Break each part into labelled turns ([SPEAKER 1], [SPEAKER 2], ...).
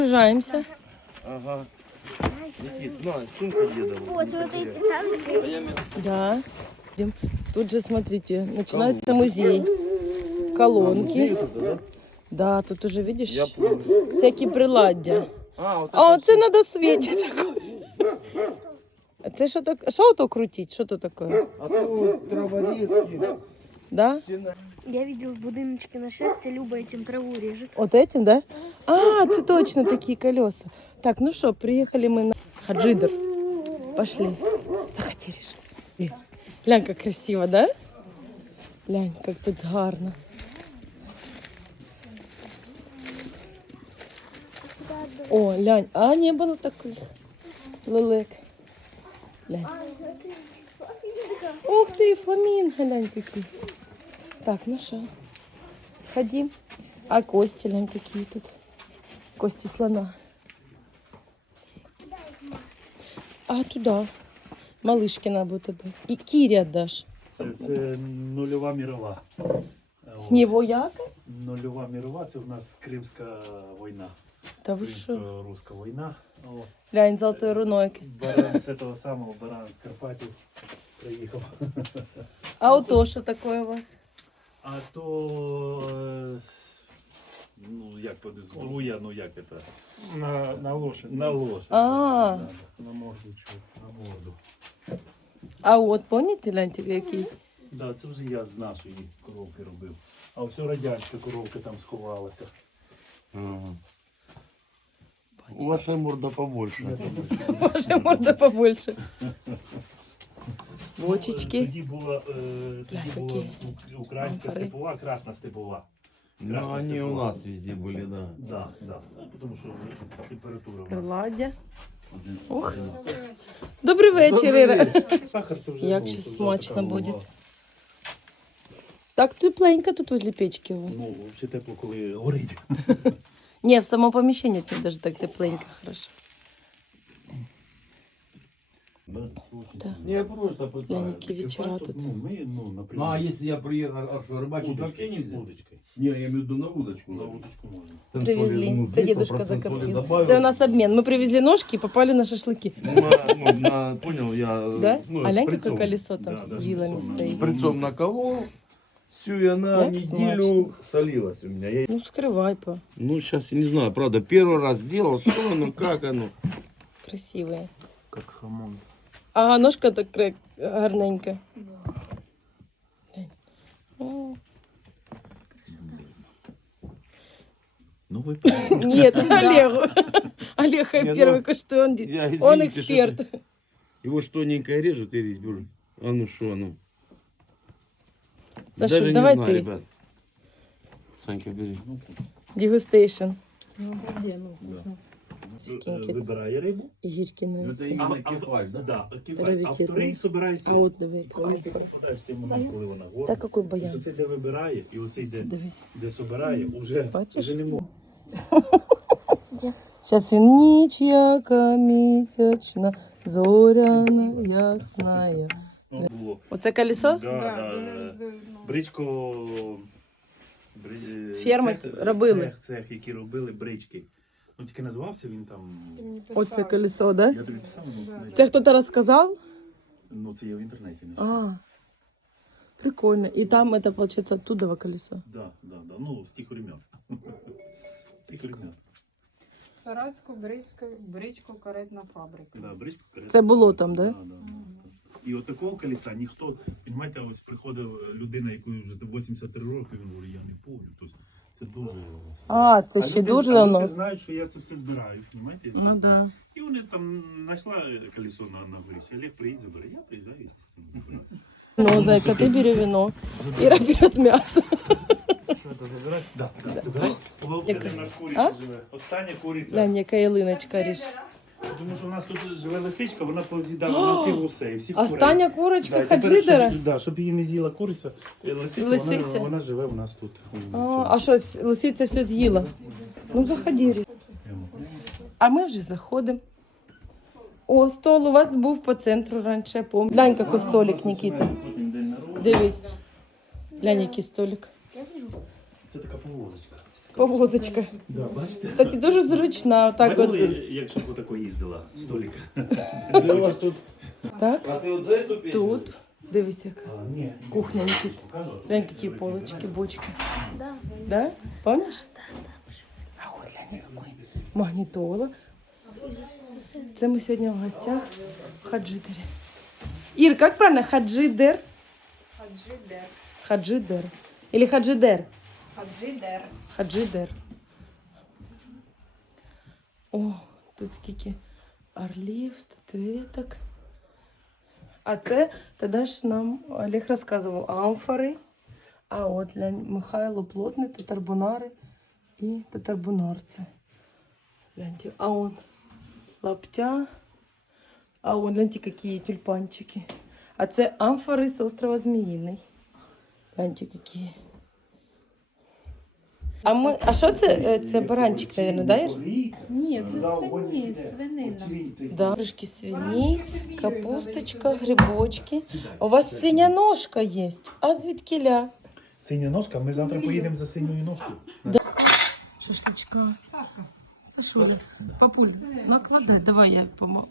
[SPEAKER 1] Загружаемся.
[SPEAKER 2] Ага. Никит, на, сумка деда.
[SPEAKER 3] Вот, смотрите, ставите.
[SPEAKER 1] Да. Идем. Тут же, смотрите, начинается музей. Колонки. Да, тут уже, видишь,
[SPEAKER 2] Я помню.
[SPEAKER 1] всякі приладдя.
[SPEAKER 2] А,
[SPEAKER 1] А оце на досвіті таке. А це що таке? Що ото крутить? Що то таке?
[SPEAKER 2] А то траворезки.
[SPEAKER 1] Да?
[SPEAKER 3] Я видел в будиночке на счастье, Люба этим траву режет.
[SPEAKER 1] Вот этим, да? А, это точно такие колеса. Так, ну что, приехали мы на Хаджидер. Пошли. Заходи, Риш. Глянь, как красиво, да? Глянь, как тут гарно. О, глянь, а не было таких лелек. Глянь. Ух ты, фламинго, глянь, какие. Так, ну что, ходим. А кости, глянь, какие тут. Кости слона. А туда. Малышкина буде. І Кірі віддаш.
[SPEAKER 4] Це нульова мірова.
[SPEAKER 1] Снівояка?
[SPEAKER 4] Нульова мірова, це в нас Кримська війна.
[SPEAKER 1] Та ви що?
[SPEAKER 4] Кримсько-руська війна.
[SPEAKER 1] Глянь, золотої рунойки.
[SPEAKER 4] Баран з того самого, баран з Карпатів приїхав.
[SPEAKER 1] А ото що таке у вас?
[SPEAKER 4] А то, ну як буде, збруя, ну як це?
[SPEAKER 5] На лошадь.
[SPEAKER 4] На лошадь.
[SPEAKER 1] А.
[SPEAKER 5] На морду, на морду.
[SPEAKER 1] А от, помните, гляньте, який?
[SPEAKER 4] Да, це вже я з нашої коровки робив. А все радянська коровка там сховалася.
[SPEAKER 2] Ага. Ваша морда побольше.
[SPEAKER 1] Ваша морда побольше. Бочечки.
[SPEAKER 4] Тоді була українська
[SPEAKER 1] Амфори.
[SPEAKER 4] степова, красна степова.
[SPEAKER 2] Ну, они у нас везде были, да.
[SPEAKER 4] Да, да. Тому що температура у нас.
[SPEAKER 1] Приладдя. Ух. Добрий вечір, Іра.
[SPEAKER 4] Сахар це вже
[SPEAKER 1] Як
[SPEAKER 4] ну,
[SPEAKER 1] ще
[SPEAKER 4] це вже
[SPEAKER 1] смачно
[SPEAKER 4] така
[SPEAKER 1] буде.
[SPEAKER 4] голова.
[SPEAKER 1] Так тепленько тут возле печки у вас.
[SPEAKER 4] Ну, взагалі тепло, коли горить.
[SPEAKER 1] Не, в самом помещении тут даже так тепленько, хорошо. Да.
[SPEAKER 2] Не, просто
[SPEAKER 1] Я
[SPEAKER 2] пытаюсь.
[SPEAKER 1] Ники вечера тут.
[SPEAKER 4] Ну, ми, ну,
[SPEAKER 2] Ну,
[SPEAKER 4] наприклад,
[SPEAKER 2] а если я приехал, а что, рыбачить вообще нельзя?
[SPEAKER 4] удочкою.
[SPEAKER 2] Не, я имею в виду на удочку.
[SPEAKER 4] На удочку можна.
[SPEAKER 2] Там
[SPEAKER 1] Привезли.
[SPEAKER 2] соли, ну,
[SPEAKER 1] Це
[SPEAKER 2] 200%
[SPEAKER 1] дедушка
[SPEAKER 2] соли
[SPEAKER 1] закоптил.
[SPEAKER 2] добавил.
[SPEAKER 1] Це у нас обмен. Мы привезли ножки и попали на шашлыки.
[SPEAKER 2] Понял, я...
[SPEAKER 1] Да?
[SPEAKER 2] ну,
[SPEAKER 1] А
[SPEAKER 2] с
[SPEAKER 1] глянь,
[SPEAKER 2] прицом.
[SPEAKER 1] какое колесо там
[SPEAKER 4] Да,
[SPEAKER 1] с
[SPEAKER 4] да,
[SPEAKER 1] вилами
[SPEAKER 4] с прицом.
[SPEAKER 1] стоит.
[SPEAKER 2] С прицом наколол, всю я на
[SPEAKER 1] Как
[SPEAKER 2] неделю
[SPEAKER 1] смачно.
[SPEAKER 2] солилась у меня. Я...
[SPEAKER 1] Ну, скрывай по.
[SPEAKER 2] Ну, сейчас я не знаю, правда, первый раз делал, что оно, как оно.
[SPEAKER 1] Красивые.
[SPEAKER 5] Как хамон.
[SPEAKER 1] А ножка так гарненька. О,
[SPEAKER 4] Ну, ви
[SPEAKER 1] нет, Олегу. Олег
[SPEAKER 2] Не, ну,
[SPEAKER 1] первый куштует. Он,
[SPEAKER 2] я,
[SPEAKER 1] он
[SPEAKER 2] извините,
[SPEAKER 1] эксперт.
[SPEAKER 2] что его что тоненько режут и резьбу. А ну что, ну.
[SPEAKER 1] Саша,
[SPEAKER 2] Даже
[SPEAKER 1] давай
[SPEAKER 2] не знаю,
[SPEAKER 1] ты.
[SPEAKER 2] ребят. Санька, бери.
[SPEAKER 1] Дегустейшн.
[SPEAKER 4] вибирає рибу.
[SPEAKER 1] Гірки на
[SPEAKER 2] Это
[SPEAKER 1] оці.
[SPEAKER 2] именно кефаль, да?
[SPEAKER 4] Да, кефаль. А
[SPEAKER 1] Раритетний.
[SPEAKER 4] вторий собирається.
[SPEAKER 1] А от диви,
[SPEAKER 4] Коли ти
[SPEAKER 1] какой.
[SPEAKER 4] попадаєш в цей момент, коли вона горить.
[SPEAKER 1] Та какой баян.
[SPEAKER 4] Оцей, де вибирає, і оцей,
[SPEAKER 1] Дивись.
[SPEAKER 4] де собирає, уже
[SPEAKER 1] Бачиш?
[SPEAKER 4] не може.
[SPEAKER 1] Сейчас він ніч яка місячна, зоряна, ясная.
[SPEAKER 4] Ну, було.
[SPEAKER 1] Оце колесо?
[SPEAKER 4] Да. Бричко...
[SPEAKER 1] Ферма робили.
[SPEAKER 4] Цех, які робили брички. Ну, тільки називався він там...
[SPEAKER 1] Оце колесо, да?
[SPEAKER 4] Я тобі писав, ну,
[SPEAKER 1] Це хтось розказав?
[SPEAKER 4] ну це я в інтернеті не
[SPEAKER 1] А, прикольно. И там это, получается, оттуда колесо.
[SPEAKER 4] Да. Ну, з тих времен. З тих времен.
[SPEAKER 6] Саратську бричку каретна фабрика.
[SPEAKER 4] Да, бричку, карету.
[SPEAKER 1] Це було там, да?
[SPEAKER 4] Да. І от такого колеса ніхто, розумієте, ось приходив людина, якої вже 83 роки, він говорить, я не помню. Тобто це дуже
[SPEAKER 1] А, це ще
[SPEAKER 4] люди,
[SPEAKER 1] дуже
[SPEAKER 4] а
[SPEAKER 1] давно.
[SPEAKER 4] люди знають, що я це все збираю, розумієте? і все.
[SPEAKER 1] Ну да.
[SPEAKER 4] І вони там знайшла колесо на горі. Олег приїзд забере, я приїжджаю, естественно, забираю.
[SPEAKER 1] Ну, зайка, ти бери вино. Іра берет м'ясо.
[SPEAKER 4] Да, забирай. Це наш
[SPEAKER 1] А?
[SPEAKER 4] куриця живе. Остання куриця.
[SPEAKER 1] Глянь, яка ялиночка ріж.
[SPEAKER 4] Тому що у нас тут живе лисичка, вона поз'їдала ці усе. І всіх курей.
[SPEAKER 1] Остання курочка
[SPEAKER 4] Да, тепер,
[SPEAKER 1] Хаджидера?
[SPEAKER 4] щоб її не з'їла куриця, лисиця,
[SPEAKER 1] Лисиця.
[SPEAKER 4] Вона живе у нас тут.
[SPEAKER 1] А що, лисиця все з'їла? Ну, заходи, Рі. А ми вже заходимо. О, стол у вас був по центру раніше, я пам'ятаю. Глянь, який столик, Нікіта. Дивись. Глянь, який столик.
[SPEAKER 4] Це така повозочка.
[SPEAKER 1] Повозочка.
[SPEAKER 4] Да, бачите?
[SPEAKER 1] Кстати, дуже зручна. Так
[SPEAKER 4] Бачили,
[SPEAKER 1] от.
[SPEAKER 4] якщо б отако їздила, столик?
[SPEAKER 2] Где у вас тут?
[SPEAKER 1] Так,
[SPEAKER 2] А ты вот за эту песню?
[SPEAKER 1] тут. Дивись, яка.
[SPEAKER 4] Ні.
[SPEAKER 1] Кухня, Никит.
[SPEAKER 4] Покажу.
[SPEAKER 1] Глянь, какие полочки, бочки.
[SPEAKER 3] Да.
[SPEAKER 1] Да? Помнишь? А вот глянь, какой. Магнитола. Це ми сьогодні в гостях в Хаджидері. Ір, як правильно? Хаджидер?
[SPEAKER 6] Хаджидер.
[SPEAKER 1] Хаджидер. Или Хаджидер?
[SPEAKER 6] Хаджидер.
[SPEAKER 1] Хаджидер. О, тут скільки орлів, статуеток. А це тоді ж нам Олег розказував амфори. А от глянь, Михайло Плотний, татарбунари і татарбунарці. Гляньте, а он лаптя. А он, гляньте, какие тюльпанчики. А це амфори з острова Зміїний. Гляньте, які. А що це? Це баранчик, мабуть, да, Ір?
[SPEAKER 6] Ні, це свинина.
[SPEAKER 1] Да, крышки свині, капусточка, грибочки. У вас синя ножка є. А звідкіля?
[SPEAKER 4] Синя ножка, ми завтра поїдемо за синьою ножкою.
[SPEAKER 1] Шашличка.
[SPEAKER 6] Сашка.
[SPEAKER 1] Сашуля, папуль, накладай, давай я помогу.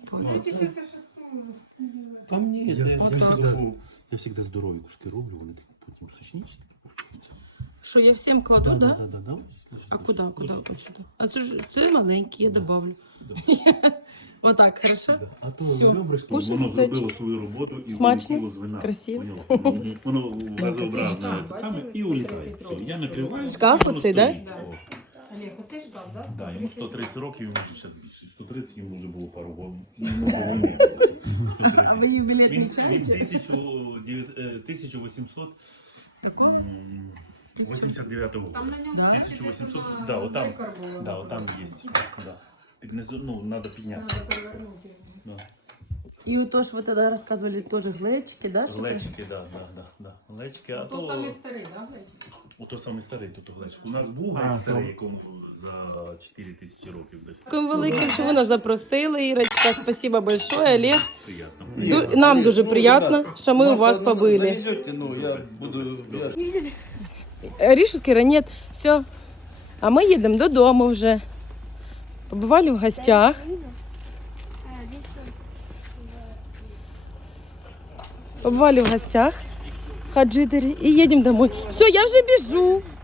[SPEAKER 2] По мне,
[SPEAKER 4] Я
[SPEAKER 2] это-
[SPEAKER 4] завжди здорові куски роблю, вони такі потім сочніші.
[SPEAKER 1] Що, я всім кладу, да?
[SPEAKER 4] Да.
[SPEAKER 1] А куди? Ось сюди. А це маленький, я добавлю. Отак, хорошо?
[SPEAKER 4] А то
[SPEAKER 1] Всё.
[SPEAKER 4] ребрышки,
[SPEAKER 1] Кушайте,
[SPEAKER 4] воно
[SPEAKER 1] зайчик.
[SPEAKER 4] зробило свою роботу і
[SPEAKER 1] Смачно?
[SPEAKER 4] улетіло з вина.
[SPEAKER 1] Красиво?
[SPEAKER 4] Поняла? Воно газообразне саме і улітає. Все, я накриваю.
[SPEAKER 1] Шкаф
[SPEAKER 4] воно
[SPEAKER 1] оцей, да?
[SPEAKER 4] стоїть. О.
[SPEAKER 6] Олег, оце ждав, так?
[SPEAKER 4] Да, йому 130 років, йому вже зараз більше. 130 йому вже було пару років. А ви юбілет не чаєте? Він 1889 року.
[SPEAKER 6] Там на ньому
[SPEAKER 4] 1800, да, отам,
[SPEAKER 6] декор було.
[SPEAKER 4] да, отам є. Да. Ну, треба підняти.
[SPEAKER 6] Надо перевернути.
[SPEAKER 4] Да.
[SPEAKER 1] І ото ж ви тоді розказували теж глечики, да? що
[SPEAKER 4] Глечики, да. Глечики, а
[SPEAKER 6] То самий старий, так?
[SPEAKER 4] ото саме старий тут глечик. У нас був геть старий, якому за 4000 років десь.
[SPEAKER 1] Дякую велике, що ви нас запросили, Ірочка. Спасибо большое, Олег.
[SPEAKER 4] Приємно.
[SPEAKER 1] Нам дуже приємно, що ми у вас
[SPEAKER 2] Масло
[SPEAKER 1] побили.
[SPEAKER 2] завезете, ну, я буду...
[SPEAKER 1] Рішут, Кіра, ні, все. А ми їдемо додому вже. Побували в гостях. Побывали в гостях в Хаджидері и едем домой. Все, я вже біжу.